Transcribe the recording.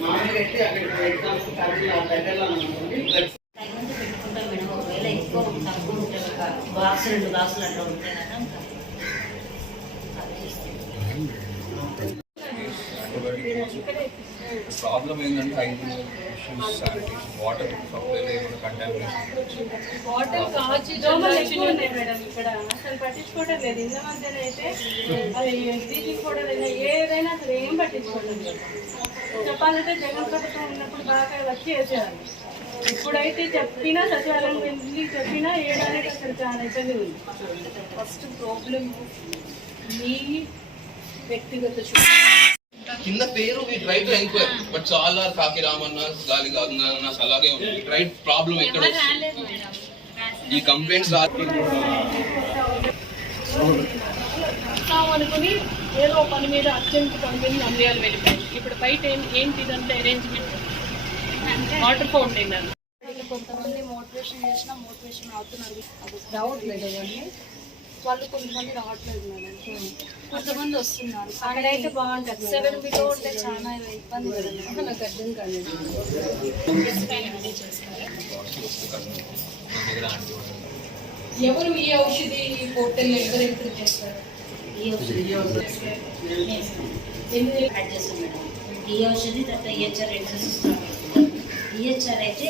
మామూలుగా అయితే అక్కడికి ఎగ్జామ్స్ దగ్గరలో పెట్టుకుంటాం మేడం. ఒకవేళ ఎక్కువ తక్కువ ఉంటే ఒక బాక్స్ రెండు బాక్సులు అట్లా ఉంటే కనుక ప్రాబ్లం ఏంటంటే హైజీన్ ఇష్యూస్ శానిటేషన్ వాటర్ సప్లైలో ఏమైనా కంటామినేషన్ వాటర్ కాచి దోమలు ఎక్కువ ఉన్నాయి మేడం ఇక్కడ. అసలు పట్టించుకోవడం లేదు. ఇంత మధ్యన అయితే బ్లీచింగ్ పౌడర్ అయినా పట్టించుకోవడం చెప్పాలంటే జగన్ ప్రభుత్వం ఉన్నప్పుడు బాగా వచ్చి వేసేవాళ్ళు ఇప్పుడైతే చెప్పినా సచివాలయం వెళ్ళి చెప్పినా ఏడానికి అసలు చాలా ఇబ్బంది ఉంది. ఫస్ట్ ప్రాబ్లం మీ వ్యక్తిగత కింద పేరు we try to enquire. But చాలా కాకి రామన్న గాలి గంగన్న అలాగే ఉంది. వీ ట్రై ప్రాబ్లం ఎక్కడ? ఈ కంప్లైంట్స్ రా ఇస్తాం అనుకుని ఏదో పని మీద అర్జెంట్ కంపెనీ నంద్యాలు వెళ్ళిపోయింది ఇప్పుడు బయట ఏం ఏంటి ఇదంతా అరేంజ్మెంట్ వాటర్ ఫౌంటైన్ అది. కొంతమంది మోటివేషన్ చేసినా మోటివేషన్ అవుతున్నారు అది డౌట్ లేదు అవన్నీ. వాళ్ళు కొంతమంది రావట్లేదు మేడం. కొంతమంది వస్తున్నారు. అక్కడైతే బాగుంటుంది సెవెన్ బిలో ఉంటే చాలా ఇబ్బంది నాకు అర్థం కాలేదు. ఎవరు ఈ ఔషధి పోర్టల్ ఎవరు ఎంటర్ చేస్తారు? ఈ ఔషధి యాడ్ చేస్తాం మేడం ఈ ఔషధి తర్వాత ఈహెచ్ఆర్ ఎక్సెస్ ఈహెచ్ఆర్ అయితే